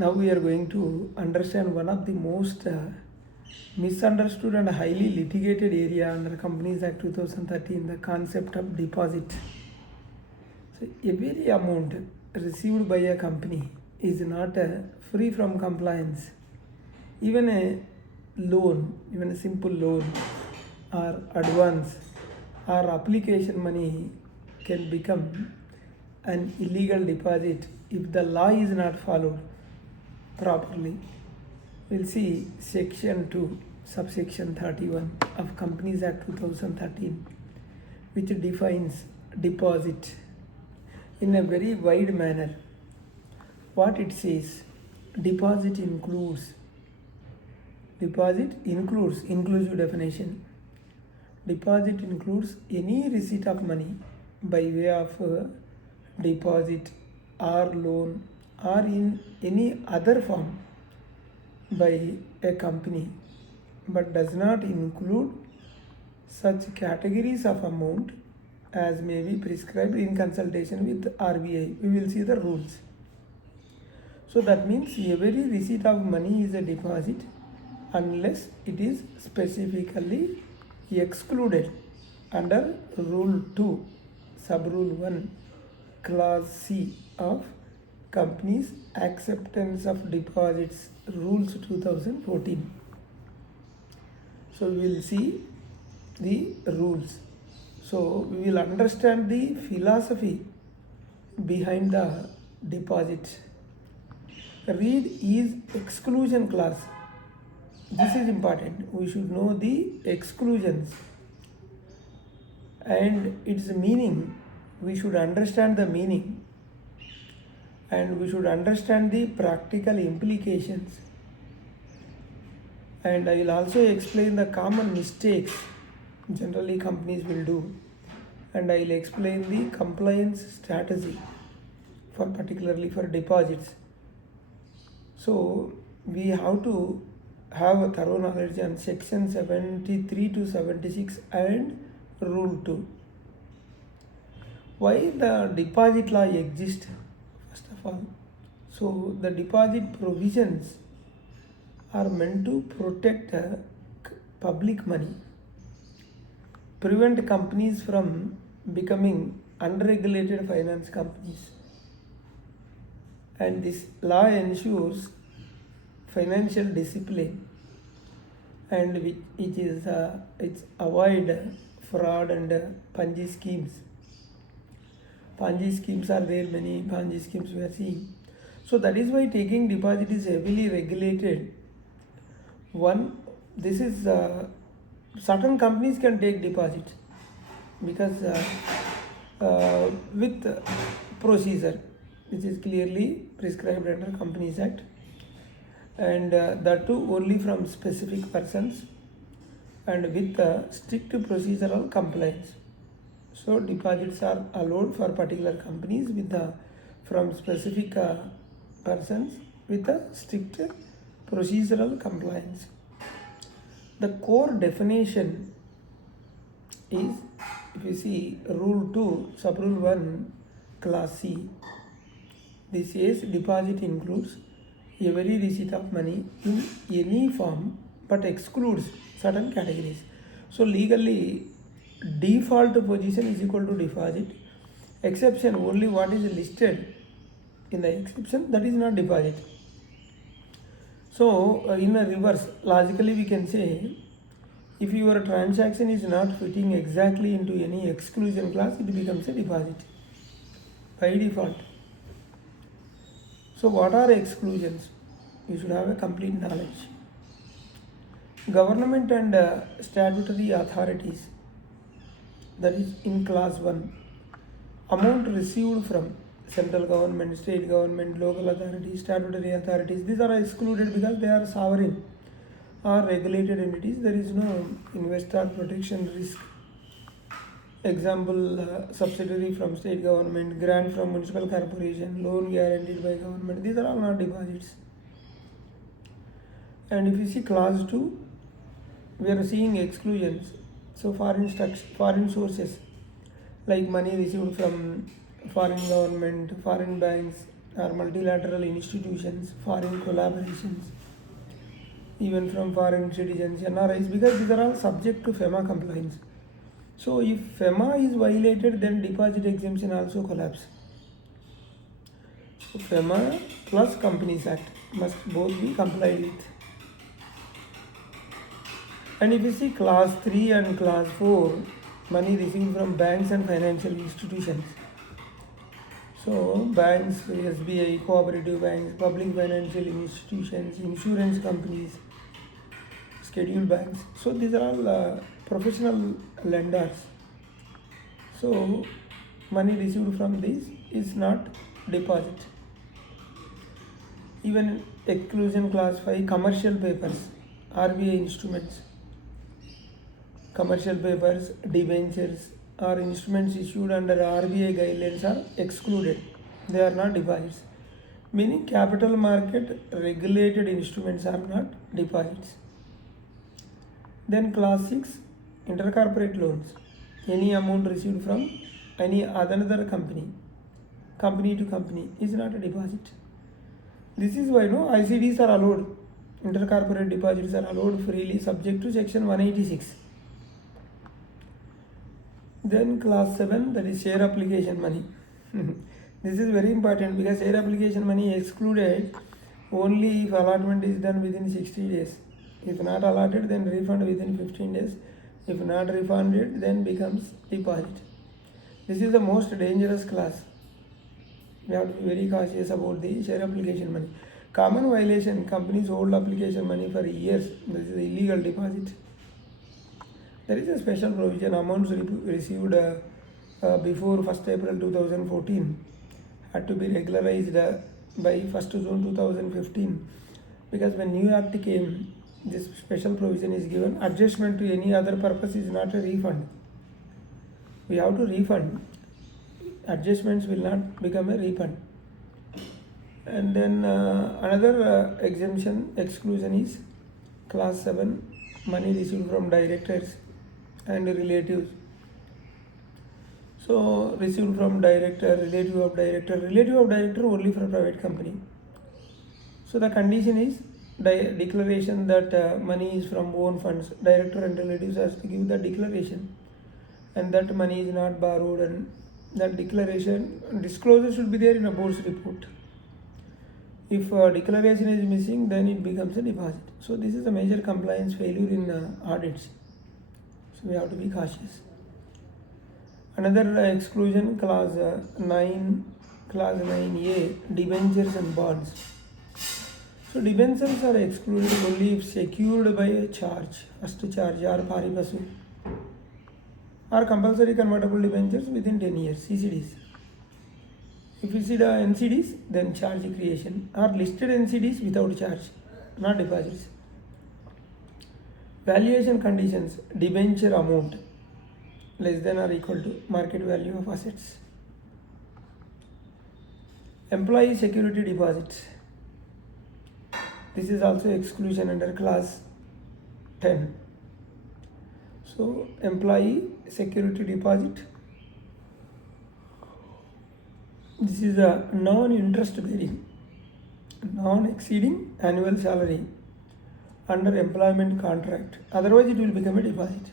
Now we are going to understand one of the most misunderstood and highly litigated area under Companies Act 2013, the concept of deposit. So every amount received by a company is not free from compliance. Even a loan, even a simple loan or advance or application money can become an illegal deposit if the law is not followed properly. We'll see section 2 subsection 31 of Companies Act 2013, which defines deposit in a very wide manner. What it says, deposit includes inclusive definition. Deposit includes any receipt of money by way of deposit or loan or in any other form by a company, but does not include such categories of amount as may be prescribed in consultation with RBI. We will see the rules. So that means every receipt of money is a deposit unless it is specifically excluded under Rule 2, Sub-Rule 1, Clause C of Companies Acceptance of Deposits Rules 2014. So we will see the rules. So we will understand the philosophy behind the deposit. Read is exclusion clause. This is important. We should know the exclusions and its meaning. We should understand the meaning and we should understand the practical implications. And I will also explain the common mistakes generally companies will do, and I will explain the compliance strategy for particularly for deposits. So we have to have a thorough knowledge on section 73 to 76 and Rule 2. Why the deposit law exists? First of all, so the deposit provisions are meant to protect public money, prevent companies from becoming unregulated finance companies, and this law ensures financial discipline and it's avoid fraud and Ponzi schemes. Ponzi schemes are there, many Ponzi schemes we are seeing. So that is why taking deposit is heavily regulated. This is certain companies can take deposit because with procedure which is clearly prescribed under Companies Act, and that too only from specific persons and with strict procedural compliance. So deposits are allowed for particular companies with from specific persons with a strict procedural compliance. The core definition is, if you see Rule 2, Sub-Rule 1, Clause C, this says deposit includes every receipt of money in any form but excludes certain categories. So legally, default position is equal to deposit. Exception, only what is listed in the exception, that is not deposit. So in a reverse, logically we can say, if your transaction is not fitting exactly into any exclusion clause, it becomes a deposit by default. So what are exclusions? You should have a complete knowledge. Government and statutory authorities, that is in Clause 1, amount received from central government, state government, local authorities, statutory authorities, these are excluded because they are sovereign or regulated entities. There is no investor protection risk. Example, subsidiary from state government, grant from municipal corporation, loan guaranteed by government, these are all not deposits. And if you see Clause 2, we are seeing exclusions. So foreign sources like money received from foreign government, foreign banks, or multilateral institutions, foreign collaborations, even from foreign citizens, NRIs, because these are all subject to FEMA compliance. So if FEMA is violated, then deposit exemption also collapse. So FEMA plus Companies Act must both be complied with. And if you see class 3 and class 4, money received from banks and financial institutions. So banks, SBI, cooperative banks, public financial institutions, insurance companies, scheduled banks. So these are all professional lenders. So money received from these is not deposit. Even exclusion class 5, commercial papers, RBI instruments, commercial papers, debentures or instruments issued under RBI guidelines are excluded. They are not deposits. Meaning capital market regulated instruments are not deposits. Then class 6, intercorporate loans. Any amount received from any another company, company to company, is not a deposit. This is why ICDs are allowed. Intercorporate deposits are allowed freely subject to section 186. Then class 7, that is share application money. This is very important because share application money is excluded only if allotment is done within 60 days. If not allotted, then refund within 15 days. If not refunded, then becomes deposit. This is the most dangerous class. We have to be very cautious about the share application money. Common violation: companies hold application money for years. This is illegal deposit. There is a special provision: amounts received before 1st April 2014 had to be regularized by 1st June 2015, because when new act came, this special provision is given. Adjustment to any other purpose is not a refund. We have to refund. Adjustments will not become a refund. And then another exclusion is class 7, money received from directors and relatives. So received from director, relative of director only for a private company. So the condition is declaration that money is from own funds. Director and relatives has to give the declaration, and that money is not borrowed, and that disclosure should be there in a board's report. If declaration is missing, then it becomes a deposit. So this is a major compliance failure in audits. So we have to be cautious. Another exclusion, class 9A, debentures and bonds. So debentures are excluded only if secured by a charge, first charge or pari passu, or compulsory convertible debentures within 10 years, CCDs. If you see the NCDs, then charge creation, or listed NCDs without charge, not deposits. Valuation conditions: debenture amount less than or equal to market value of assets. Employee security deposits. This is also exclusion under class 10. So employee security deposit, this is a non-interest bearing, non-exceeding annual salary under employment contract. Otherwise it will become a deposit.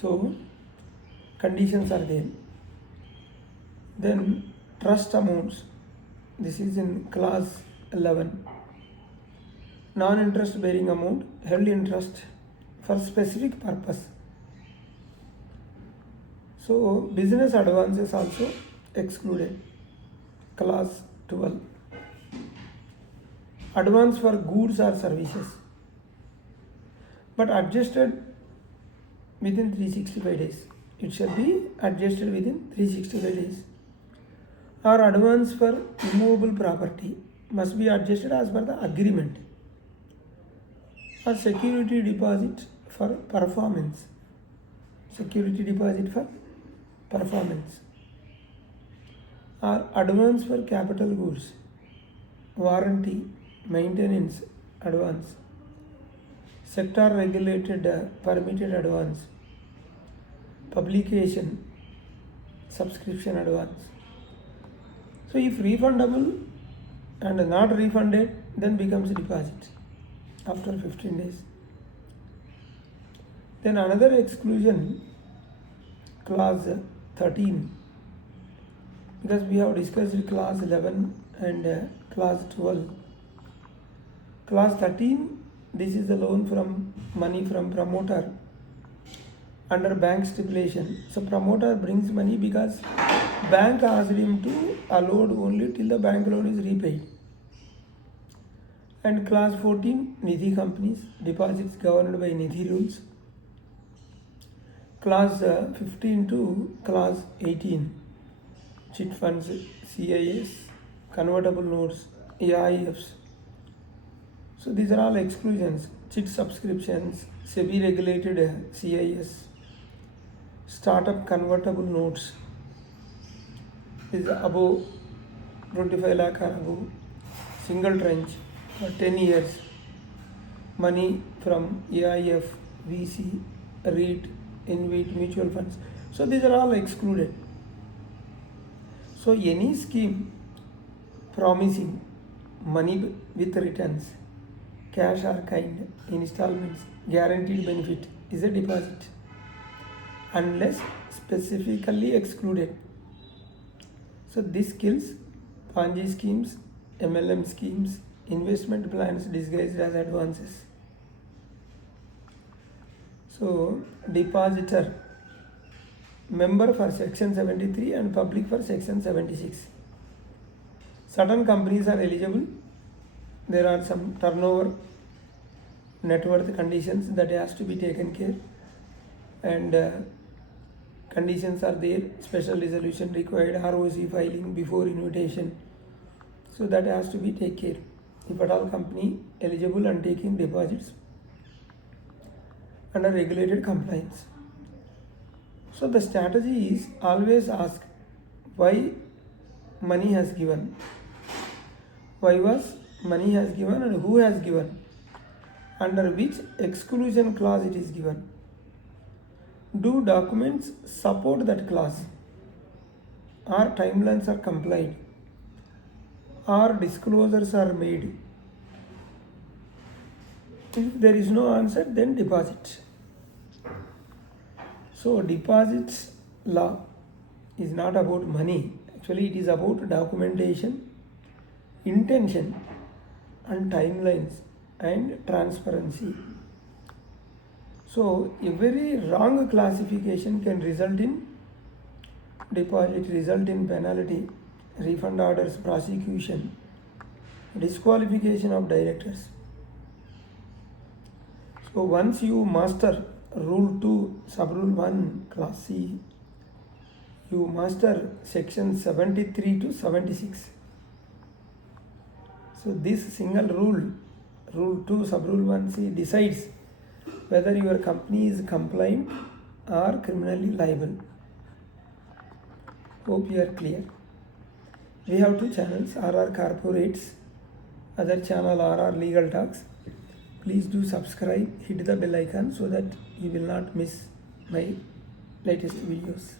So conditions are there. Then trust amounts. This is in class 11. Non-interest bearing amount held in trust for specific purpose. So business advances also excluded. Class 12. Advance for goods or services, but adjusted within 365 days. It should be adjusted within 365 days. Or advance for immovable property must be adjusted as per the agreement. Or security deposit for performance. Security deposit for performance. Or advance for capital goods, warranty, maintenance advance, sector regulated permitted advance, publication subscription advance. So if refundable and not refunded, then becomes deposit after 15 days. Then another exclusion, clause 13, because we have discussed clause 11 and clause 12. Clause 13, this is the loan from money from promoter under bank stipulation. So promoter brings money because bank asked him to allowed only till the bank loan is repaid. And clause 14, Nidhi companies, deposits governed by Nidhi rules. Clause 15 to clause 18, chit funds, CIS, convertible notes, AIFs. So these are all exclusions. Chit subscriptions, SEBI regulated CIS, startup convertible notes is above 25 lakh or above, single tranche for 10 years, money from AIF, VC, REIT, InvIT, mutual funds. So these are all excluded. So any scheme promising money with returns, cash or kind, installments, guaranteed benefit is a deposit unless specifically excluded. So this kills Ponzi schemes, MLM schemes, investment plans disguised as advances. So depositor, member for section 73 and public for section 76. Certain companies are eligible. There are some turnover, net worth conditions that has to be taken care, and conditions are there. Special resolution required, ROC filing before invitation. So that has to be taken care. If at all company eligible and taking deposits under regulated compliance. So the strategy is always ask why money has given, why was money has given and who has given, under which exclusion clause it is given. Do documents support that clause? Or timelines are complied? Or disclosures are made? If there is no answer, then deposit. So deposits law is not about money. Actually, it is about documentation, intention, and timelines and transparency. So every wrong classification can result in deposit, result in penalty, refund orders, prosecution, disqualification of directors. So once you master rule 2, sub-rule 1, class C, you master section 73 to 76. So this single rule, rule 2, sub-rule 1C, decides whether your company is compliant or criminally liable. Hope you are clear. We have 2 channels, RR Corporates, other channel RR Legal Talks. Please do subscribe, hit the bell icon so that you will not miss my latest videos.